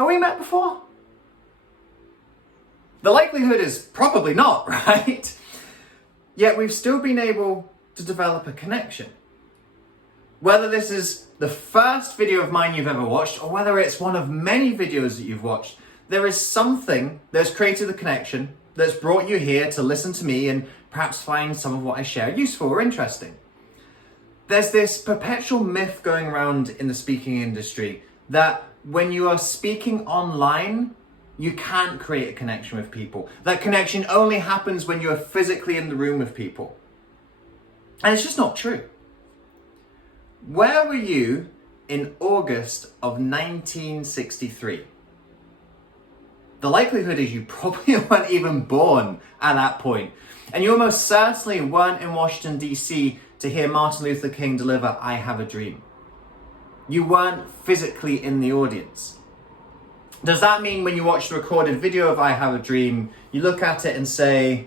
Have we met before? The likelihood is probably not, right? Yet we've still been able to develop a connection. Whether this is the first video of mine you've ever watched, or whether it's one of many videos that you've watched, there is something that's created the connection that's brought you here to listen to me and perhaps find some of what I share useful or interesting. There's this perpetual myth going around in the speaking industry that when you are speaking online, you can't create a connection with people. That connection only happens when you are physically in the room with people. And it's just not true. Where were you in August of 1963? The likelihood is you probably weren't even born at that point. And you almost certainly weren't in Washington, D.C. to hear Martin Luther King deliver I Have a Dream. You weren't physically in the audience. Does that mean when you watch the recorded video of I Have a Dream, you look at it and say,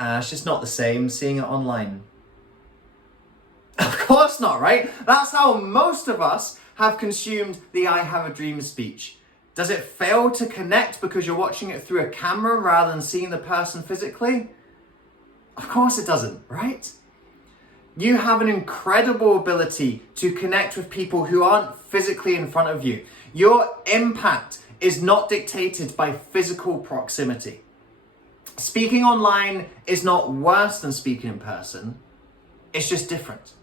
it's just not the same seeing it online? Of course not, right? That's how most of us have consumed the I Have a Dream speech. Does it fail to connect because you're watching it through a camera rather than seeing the person physically? Of course it doesn't, right? You have an incredible ability to connect with people who aren't physically in front of you. Your impact is not dictated by physical proximity. Speaking online is not worse than speaking in person. It's just different.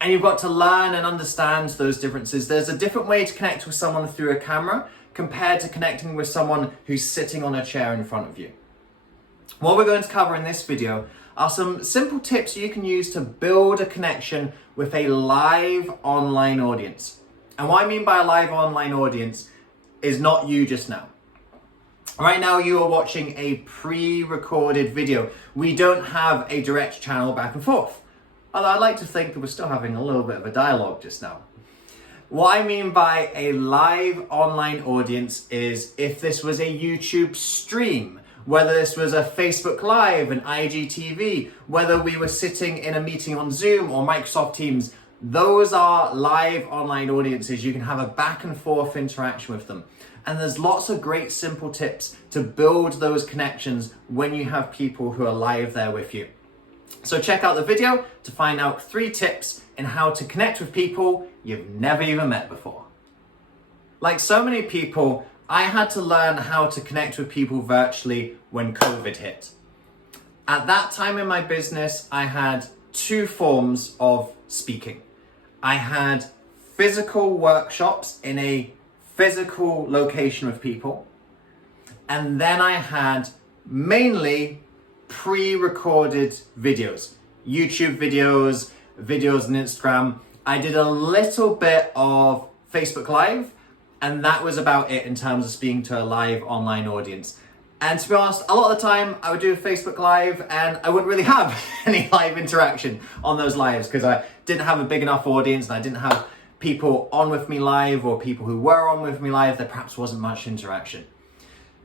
And you've got to learn and understand those differences. There's a different way to connect with someone through a camera compared to connecting with someone who's sitting on a chair in front of you. What we're going to cover in this video are some simple tips you can use to build a connection with a live online audience. And what I mean by a live online audience is not you just now. Right now you are watching a pre-recorded video. We don't have a direct channel back and forth. Although I'd like to think that we're still having a little bit of a dialogue just now. What I mean by a live online audience is if this was a YouTube stream, whether this was a Facebook Live, an IGTV, whether we were sitting in a meeting on Zoom or Microsoft Teams, those are live online audiences. You can have a back and forth interaction with them. And there's lots of great simple tips to build those connections when you have people who are live there with you. So check out the video to find out 3 tips in how to connect with people you've never even met before. Like so many people, I had to learn how to connect with people virtually when COVID hit. At that time in my business, I had 2 forms of speaking. I had physical workshops in a physical location with people, and then I had mainly pre-recorded videos, YouTube videos, videos on Instagram. I did a little bit of Facebook Live, and that was about it in terms of speaking to a live online audience. And to be honest, a lot of the time I would do a Facebook Live and I wouldn't really have any live interaction on those lives because I didn't have a big enough audience and I didn't have people on with me live or people who were on with me live. There perhaps wasn't much interaction.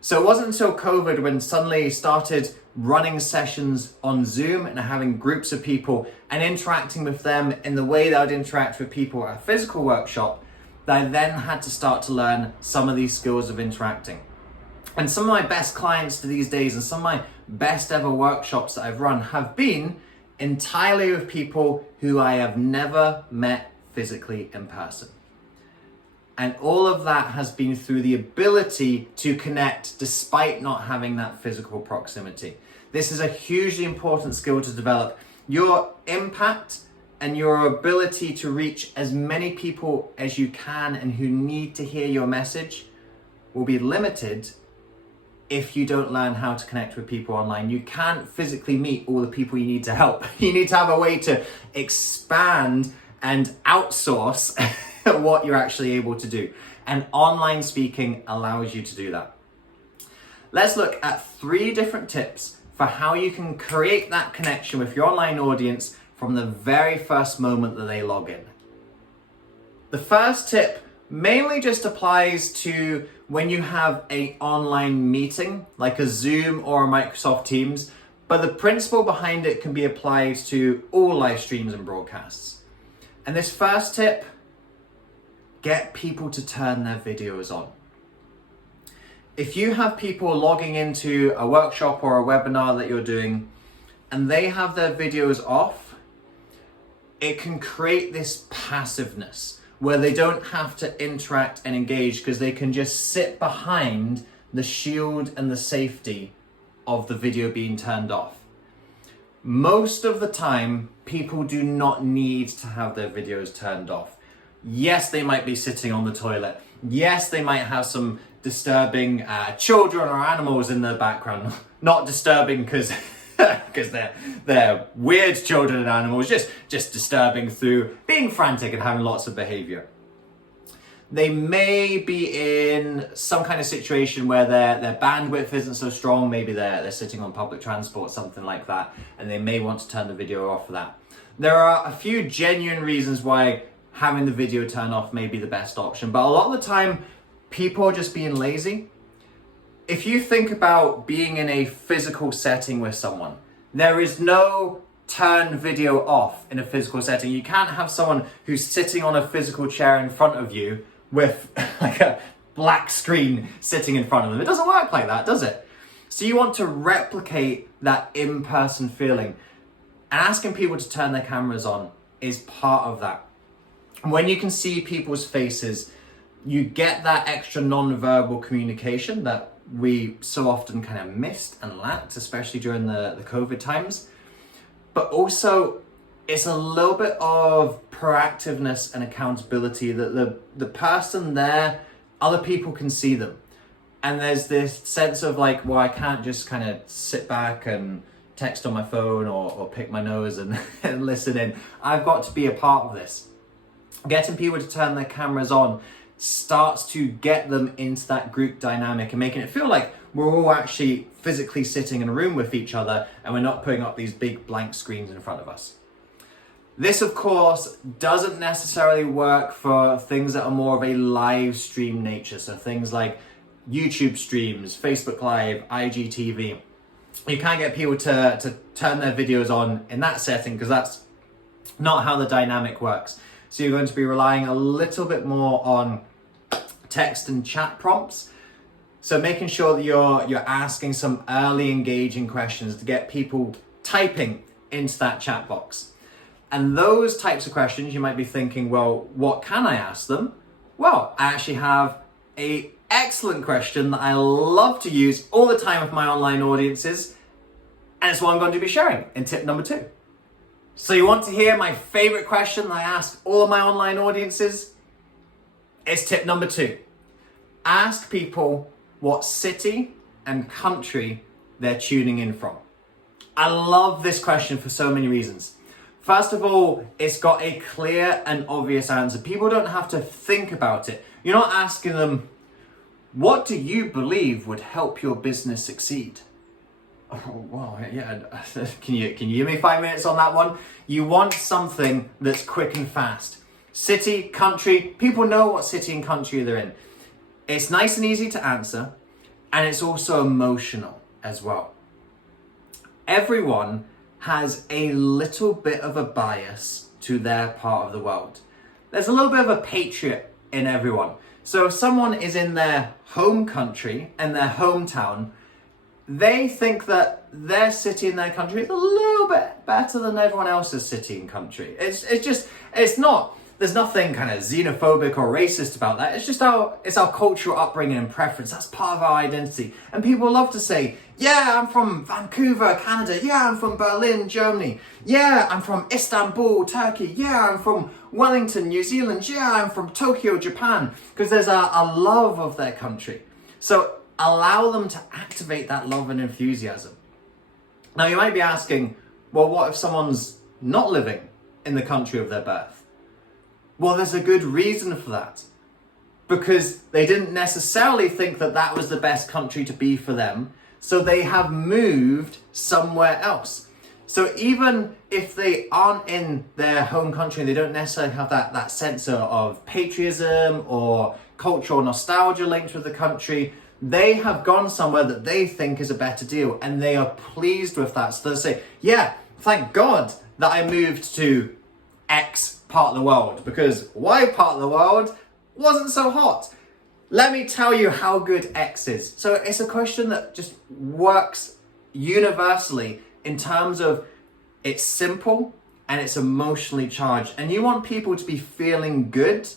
So it wasn't until COVID when suddenly started running sessions on Zoom and having groups of people and interacting with them in the way that I would interact with people at a physical workshop that I then had to start to learn some of these skills of interacting. And some of my best clients to these days and some of my best ever workshops that I've run have been entirely with people who I have never met physically in person. And all of that has been through the ability to connect despite not having that physical proximity. This is a hugely important skill to develop. Your impact and your ability to reach as many people as you can and who need to hear your message will be limited if you don't learn how to connect with people online. You can't physically meet all the people you need to help. You need to have a way to expand and outsource what you're actually able to do. And online speaking allows you to do that. Let's look at 3 different tips for how you can create that connection with your online audience from the very first moment that they log in. The first tip mainly just applies to when you have an online meeting, like a Zoom or a Microsoft Teams, but the principle behind it can be applied to all live streams and broadcasts. And this first tip get people to turn their videos on. If you have people logging into a workshop or a webinar that you're doing and they have their videos off, it can create this passiveness where they don't have to interact and engage because they can just sit behind the shield and the safety of the video being turned off. Most of the time, people do not need to have their videos turned off. Yes, they might be sitting on the toilet. Yes, they might have some disturbing children or animals in the background. Not disturbing because they're weird children and animals, just disturbing through being frantic and having lots of behavior. They may be in some kind of situation where their bandwidth isn't so strong. Maybe they're sitting on public transport, something like that, and they may want to turn the video off for that. There are a few genuine reasons why having the video turn off may be the best option, but a lot of the time, people are just being lazy. If you think about being in a physical setting with someone, there is no turn video off in a physical setting. You can't have someone who's sitting on a physical chair in front of you with like a black screen sitting in front of them. It doesn't work like that, does it? So you want to replicate that in-person feeling, and asking people to turn their cameras on is part of that. When you can see people's faces, you get that extra non-verbal communication that we so often kind of missed and lacked, especially during the COVID times. But also, it's a little bit of proactiveness and accountability that the person there, other people can see them. And there's this sense of like, well, I can't just kind of sit back and text on my phone or pick my nose and listen in. I've got to be a part of this. Getting people to turn their cameras on starts to get them into that group dynamic and making it feel like we're all actually physically sitting in a room with each other and we're not putting up these big blank screens in front of us. This, of course, doesn't necessarily work for things that are more of a live stream nature. So things like YouTube streams, Facebook Live, IGTV. You can't get people to turn their videos on in that setting because that's not how the dynamic works. So you're going to be relying a little bit more on text and chat prompts. So making sure that you're asking some early engaging questions to get people typing into that chat box. And those types of questions, you might be thinking, well, what can I ask them? Well, I actually have an excellent question that I love to use all the time with my online audiences. And it's what I'm going to be sharing in tip number 2. So you want to hear my favorite question that I ask all of my online audiences? It's tip number 2. Ask people what city and country they're tuning in from. I love this question for so many reasons. First of all, it's got a clear and obvious answer. People don't have to think about it. You're not asking them, what do you believe would help your business succeed? Oh, wow, yeah. Can you give me 5 minutes on that one? You want something that's quick and fast. City, country, people know what city and country they're in. It's nice and easy to answer, and it's also emotional as well. Everyone has a little bit of a bias to their part of the world. There's a little bit of a patriot in everyone. So if someone is in their home country and their hometown, they think that their city and their country is a little bit better than everyone else's city and country. It's not, there's nothing kind of xenophobic or racist about that. It's just it's our cultural upbringing and preference. That's part of our identity. And people love to say, yeah, I'm from Vancouver, Canada. Yeah, I'm from Berlin, Germany. Yeah, I'm from Istanbul, Turkey. Yeah, I'm from Wellington, New Zealand. Yeah, I'm from Tokyo, Japan. Because there's a love of their country. So allow them to activate that love and enthusiasm. Now you might be asking, well, what if someone's not living in the country of their birth? Well, there's a good reason for that. Because they didn't necessarily think that that was the best country to be for them. So they have moved somewhere else. So even if they aren't in their home country, they don't necessarily have that sense of patriotism or cultural nostalgia linked with the country, they have gone somewhere that they think is a better deal and they are pleased with that. So they'll say, yeah, thank God that I moved to X part of the world, because Y part of the world, wasn't so hot. Let me tell you how good X is. So it's a question that just works universally in terms of it's simple and it's emotionally charged. And you want people to be feeling good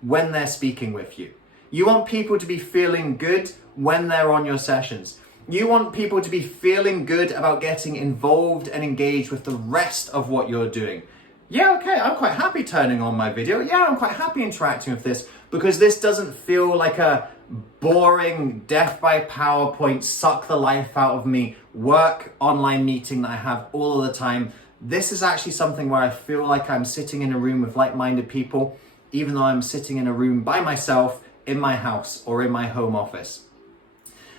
when they're speaking with you. You want people to be feeling good when they're on your sessions. You want people to be feeling good about getting involved and engaged with the rest of what you're doing. Yeah, okay, I'm quite happy turning on my video. Yeah, I'm quite happy interacting with this because this doesn't feel like a boring, death by PowerPoint, suck the life out of me, work online meeting that I have all of the time. This is actually something where I feel like I'm sitting in a room with like-minded people, even though I'm sitting in a room by myself in my house or in my home office.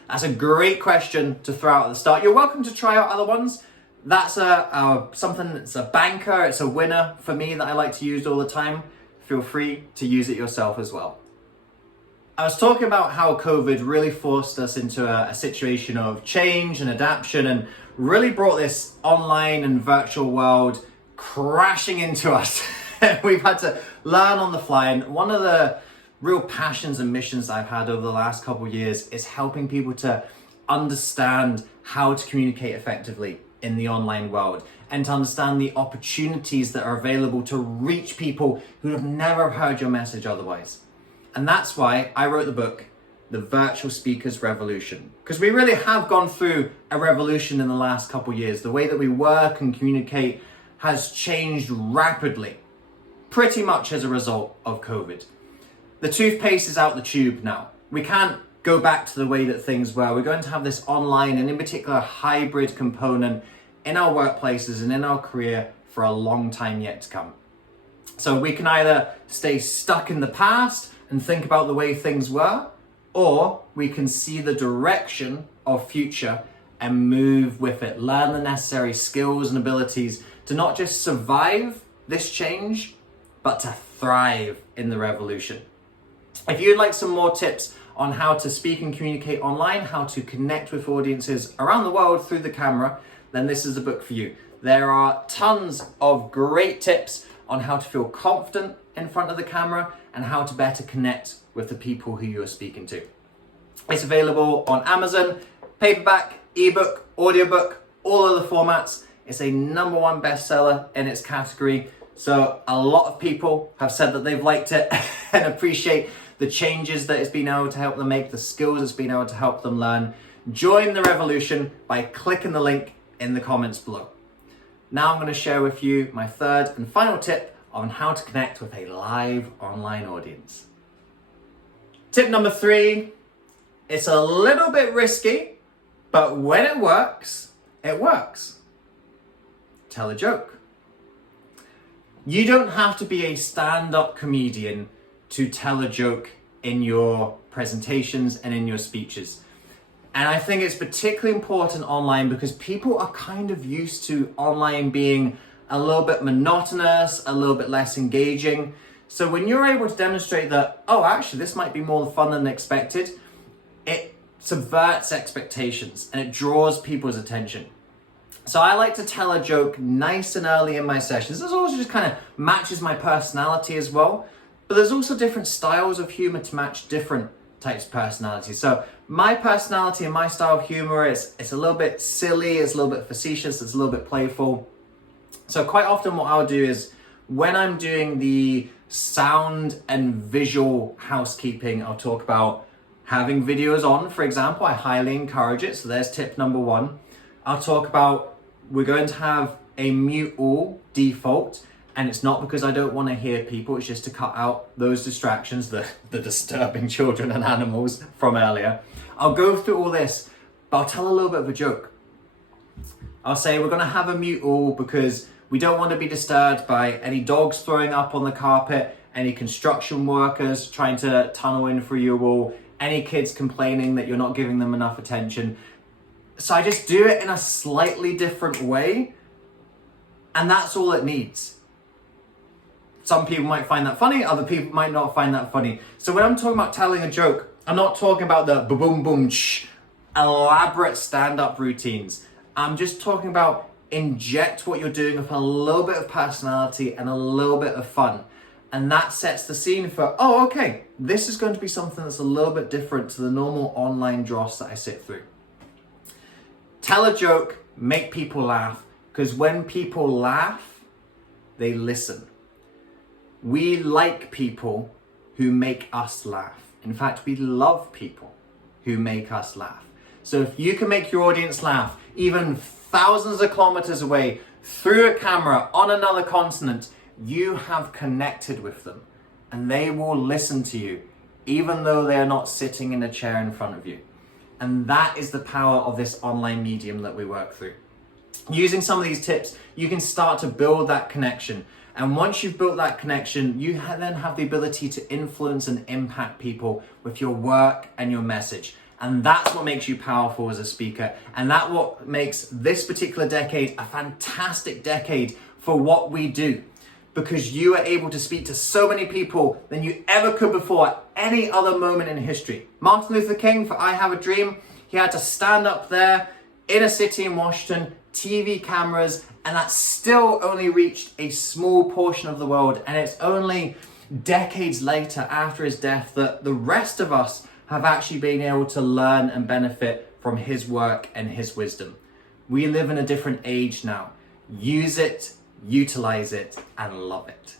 That's a great question to throw out at the start. You're welcome to try out other ones. That's something that's a banker, it's a winner for me that I like to use all the time. Feel free to use it yourself as well. I was talking about how COVID really forced us into a situation of change and adaptation and really brought this online and virtual world crashing into us. We've had to learn on the fly, and one of the real passions and missions I've had over the last couple of years is helping people to understand how to communicate effectively in the online world and to understand the opportunities that are available to reach people who have never heard your message otherwise. And that's why I wrote the book, The Virtual Speakers Revolution, because we really have gone through a revolution in the last couple of years. The way that we work and communicate has changed rapidly, pretty much as a result of COVID. The toothpaste is out the tube now. We can't go back to the way that things were. We're going to have this online and in particular hybrid component in our workplaces and in our career for a long time yet to come. So we can either stay stuck in the past and think about the way things were, or we can see the direction of future and move with it, learn the necessary skills and abilities to not just survive this change, but to thrive in the revolution. If you'd like some more tips on how to speak and communicate online, how to connect with audiences around the world through the camera, then this is a book for you. There are tons of great tips on how to feel confident in front of the camera and how to better connect with the people who you are speaking to. It's available on Amazon, paperback, ebook, audiobook, all of the formats. It's a #1 bestseller in its category. So a lot of people have said that they've liked it and appreciate the changes that it's been able to help them make, the skills it's been able to help them learn. Join the revolution by clicking the link in the comments below. Now I'm going to share with you my third and final tip on how to connect with a live online audience. Tip number 3, it's a little bit risky, but when it works, it works. Tell a joke. You don't have to be a stand-up comedian to tell a joke in your presentations and in your speeches. And I think it's particularly important online because people are kind of used to online being a little bit monotonous, a little bit less engaging. So when you're able to demonstrate that, oh, actually, this might be more fun than expected, it subverts expectations and it draws people's attention. So I like to tell a joke nice and early in my sessions. This also just kind of matches my personality as well. But there's also different styles of humor to match different types of personalities. So my personality and my style of humor is it's a little bit silly, it's a little bit facetious, it's a little bit playful. So quite often what I'll do is when I'm doing the sound and visual housekeeping, I'll talk about having videos on, for example. I highly encourage it. So there's tip number 1. I'll talk about we're going to have a mute all default. And it's not because I don't want to hear people, it's just to cut out those distractions, the disturbing children and animals from earlier. I'll go through all this, but I'll tell a little bit of a joke. I'll say we're going to have a mute all because we don't want to be disturbed by any dogs throwing up on the carpet, any construction workers trying to tunnel in through your wall, any kids complaining that you're not giving them enough attention. So I just do it in a slightly different way, and that's all it needs. Some people might find that funny, other people might not find that funny. So when I'm talking about telling a joke, I'm not talking about the boom boom shh, elaborate stand-up routines. I'm just talking about inject what you're doing with a little bit of personality and a little bit of fun. And that sets the scene for, oh, okay, this is going to be something that's a little bit different to the normal online dross that I sit through. Tell a joke, make people laugh, because when people laugh, they listen. We like people who make us laugh. In fact, we love people who make us laugh. So if you can make your audience laugh, even thousands of kilometers away, through a camera, on another continent, you have connected with them. And they will listen to you, even though they are not sitting in a chair in front of you. And that is the power of this online medium that we work through. Using some of these tips, you can start to build that connection. And once you've built that connection, you then have the ability to influence and impact people with your work and your message. And that's what makes you powerful as a speaker. And that's what makes this particular decade a fantastic decade for what we do. Because you are able to speak to so many people than you ever could before at any other moment in history. Martin Luther King, for I Have a Dream, he had to stand up there in a city in Washington, TV cameras, and that still only reached a small portion of the world. And it's only decades later, after his death, that the rest of us have actually been able to learn and benefit from his work and his wisdom. We live in a different age now. Use it, utilize it, and love it.